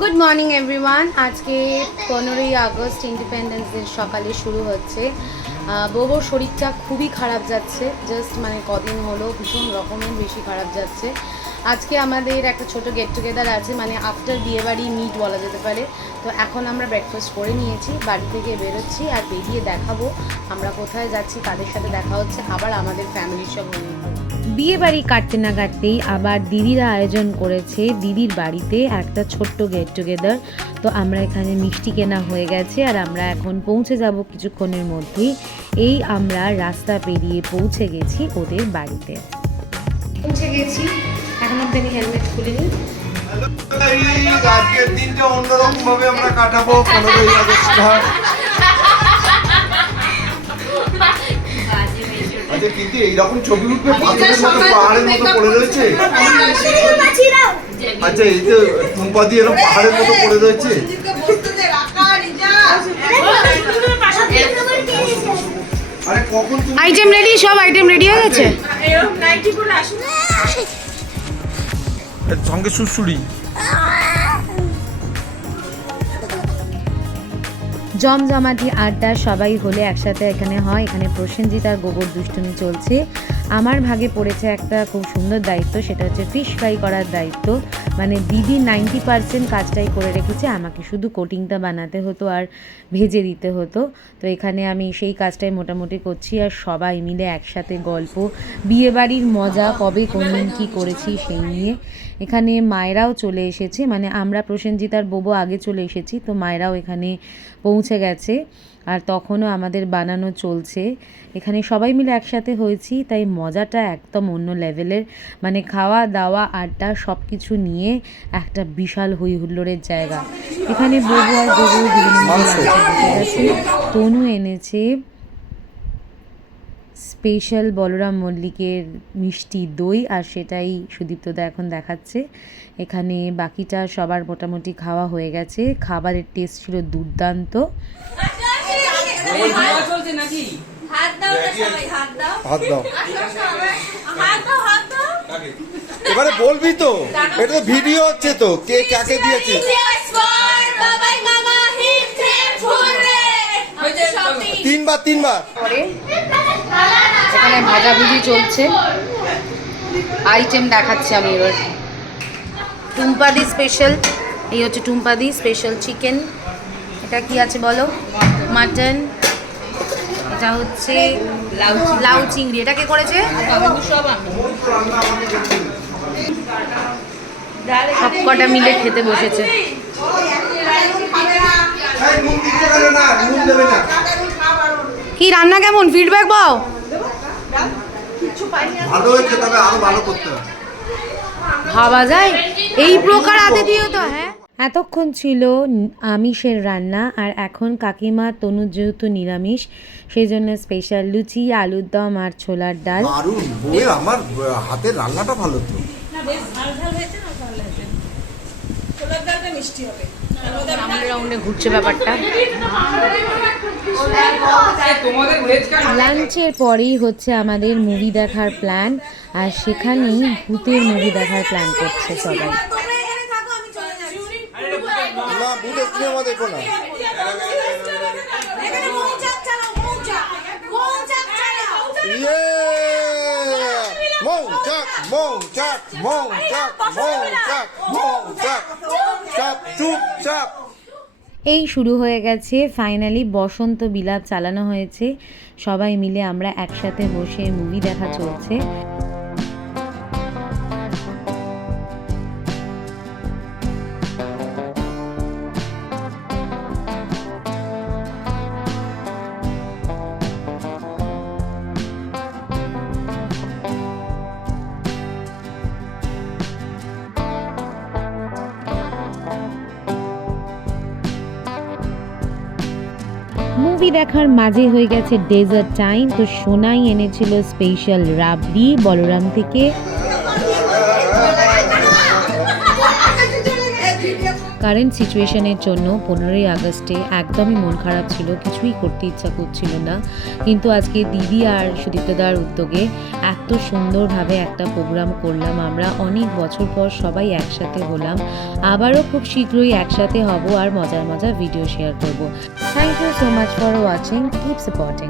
Good morning everyone আজকে পনেরোই August independence day সকালে শুরু হচ্ছে। বউবর শরীরটা খুবই খারাপ যাচ্ছে। জাস্ট মানে কদিন হলো ভীষণ রকমের বেশি খারাপ যাচ্ছে। আজকে আমাদের একটা ছোট গেট টুগেদার আছে মানে আফটার বিয়েবাড়ি মিট বলা যেতে পারে। তো এখন আমরা ব্রেকফাস্ট করে নিয়েছি বাড়ি থেকে বেরোচ্ছি আর বেরিয়ে দেখাবো আমরা কোথায় যাচ্ছি তাদের সাথে দেখা হচ্ছে আবার আমাদের ফ্যামিলির সব বিয়ে বাড়ি কাটতে না কাটতেই আবার দিদিরা আয়োজন করেছে দিদির বাড়িতে একটা ছোট্ট গেট টুগেদার তো আমরা এখানে মিষ্টি কেনা হয়ে গেছে আর আমরা এখন পৌঁছে যাব কিছুক্ষণের মধ্যেই। এই আমরা রাস্তা পেরিয়ে পৌঁছে গেছি ওদের বাড়িতে। পৌঁছে গেছি। এখন অব্দি আমি হেলমেট খুলিনি। আজকের দিনটা অন্যরকম ভাবে আমরা কাটাবো পনেরোই আগস্টটা আচ্ছা কিন্তু এইরকম ছবি উঠবে পাথরের মতো পাহাড়ের মতো পড়ে রয়েছে? আচ্ছা এই তো টুম্পা দিয়ে এরকম পাহাড়ের মতো পড়ে রয়েছে? আরে কখন তুমি আইটেম রেডি সব আইটেম রেডি হয়ে গেছে? সঙ্গে সুসুড়ি জমজমাটি আড্ডা সবাই হলে একসাথে এখানে হয়। এখানে প্রসেনজিৎ আর গোবর দুষ্টুমি চলছে। আমার ভাগে পড়েছে একটা খুব সুন্দর দায়িত্ব, সেটা হচ্ছে ফিশ ফ্রাই করার দায়িত্ব। মানে দিদি নাইনটি পার্সেন্ট কাজটাই করে রেখেছে, আমাকে শুধু কোটিংটা বানাতে হতো আর ভেজে দিতে হতো। তো এখানে আমি সেই কাজটাই মোটামুটি করছি আর সবাই মিলে একসাথে গল্প, বিয়েবাড়ির মজা, কবে, কোনদিন কী করেছি সেই নিয়ে। এখানে মায়েরাও চলে এসেছে মানে আমরা প্রসেনজিৎ আর বোবো আগে চলে এসেছি, তো মায়েরাও এখানে পৌঁছে গেছে। আর তখনও আমাদের বানানো চলছে। এখানে সবাই মিলে একসাথে হয়েছি, তাই মজাটা একদম অন্য লেভেলের। মানে খাওয়া দাওয়া আড্ডা সব কিছু নিয়ে একটা বিশাল হই হুল্লোড়ের জায়গা। এখানে ববু আর ববু তনু এনেছে স্পেশাল বলরাম মল্লিকের মিষ্টি দই আর সেটাই সুদীপ্তদা এখন দেখাচ্ছে। এখানে বাকিটা সবার মোটামুটি খাওয়া হয়ে গেছে। খাবারের টেস্ট ছিল দুর্দান্ত। হাত দাও সবাই হাত দাও। হাত দাও। হাত দাও হাত দাও। এবারে বলবি তো এটা তো ভিডিও হচ্ছে তো কে কাকে দিয়েছে? তিনবার তিনবার। এখানে ভাজাভুজি চলছে। আইটেম দেখাচ্ছি আমি এবার। টুম্পাদি স্পেশাল এই হচ্ছে টুম্পাদি স্পেশাল চিকেন এটা কি আছে বলো? মাটন এটা হচ্ছে লাউ চিংড়ি। এটা কে করেছে? সব কটা মিলে খেতে বসেছে। কি রান্না কেমন? ফিডব্যাক পাও? ভাবা যায়? এই প্রকার হাতে দিও তো হ্যাঁ। এতক্ষণ ছিল আমিষের রান্না আর এখন কাকিমা তনু যেহেতু নিরামিষ সেই জন্য স্পেশাল লুচি আলুর দম আর ছোলার ডাল। দারুণ! বউয়ের আমার হাতের রান্নাটা ভালো তো। ঘুরছে ব্যাপারটা। লাঞ্চের পরেই হচ্ছে আমাদের মুভি দেখার প্ল্যান আর সেখানেই ভূতের মুভি দেখার প্ল্যান করছে সবাই তোমরা এখানে থাকো আমি চলে যাচ্ছি দেখো না। এই শুরু হয়ে গেছে ফাইনালি বসন্ত বিলাপ চালানো হয়েছে। সবাই মিলে আমরা একসাথে বসে মুভি দেখা চলছে। মুভি দেখার মাঝে হয়ে গেছে ডেজার্ট টাইম তো সোনাই এনেছিল স্পেশাল রাবড়ি বলরাম থেকে। কারেন্ট সিচুয়েশনের জন্য পনেরোই আগস্টে একদমই মন খারাপ ছিল, কিছুই করতে ইচ্ছা করছিল না। কিন্তু আজকে দিদি আর সুদীপ্তদার উদ্যোগে এত সুন্দরভাবে একটা প্রোগ্রাম করলাম। আমরা অনেক বছর পর সবাই একসাথে হলাম। আবারও খুব শীঘ্রই একসাথে হব আর মজার মজার ভিডিও শেয়ার করব। Thank you so much for watching keep supporting